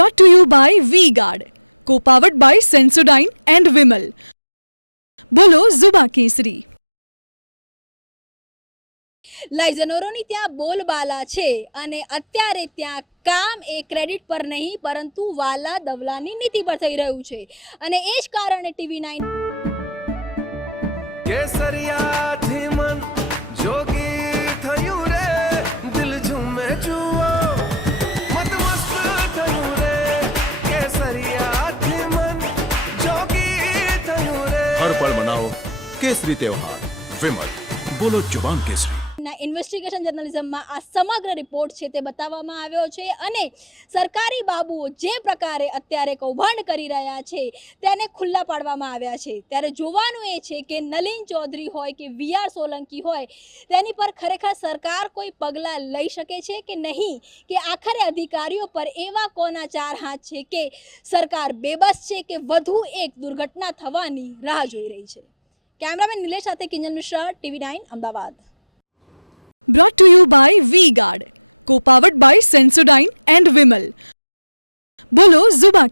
brought to you by Vega, a product by Sensodyne and Vinod. Browse Zebra લાઇઝનરોની ત્યાં બોલબાલા છે અને અત્યારે ત્યાં કામ એ ક્રેડિટ પર નહીં પરંતુ વાલા દવલાની નીતિ પર થઈ રહ્યું છે અને એ જ કારણે TV9 કેસરિયાથી મન જોગી થયું રે દિલ ઝૂમે જુઓ મત મસ્ત થયું રે કેસરિયાથી મન જોગી થયું રે हर पल मनाओ केसरी त्योहार विमल बोलो जुबान केसरी ના ઇન્વેસ્ટિગેશન જર્નલિઝમમાં આ સમગ્ર રિપોર્ટ છે તે બતાવવામાં આવ્યો છે અને સરકારી બાબુઓ જે પ્રકારે અત્યારે કૌભાંડ કરી રહ્યા છે તેને ખુલ્લા પાડવામાં આવ્યા છે ત્યારે જોવાનું એ છે કે નલિન ચૌધરી હોય કે VR સોલંકી હોય તેની પર ખરેખર સરકાર કોઈ પગલાં લઈ શકે છે કે નહીં કે આખરે અધિકારીઓ પર એવા કોના ચાર હાથ છે કે સરકાર બેબસ છે કે વધુ એક દુર્ઘટના થવાની રાહ જોઈ રહી છે। કેમેરામેન નિલેશ સાથે Kinjal Mishra TV9 Ahmedabad. brought to you by Vega, a product by Sensodyne and Vinod. Browse Zebra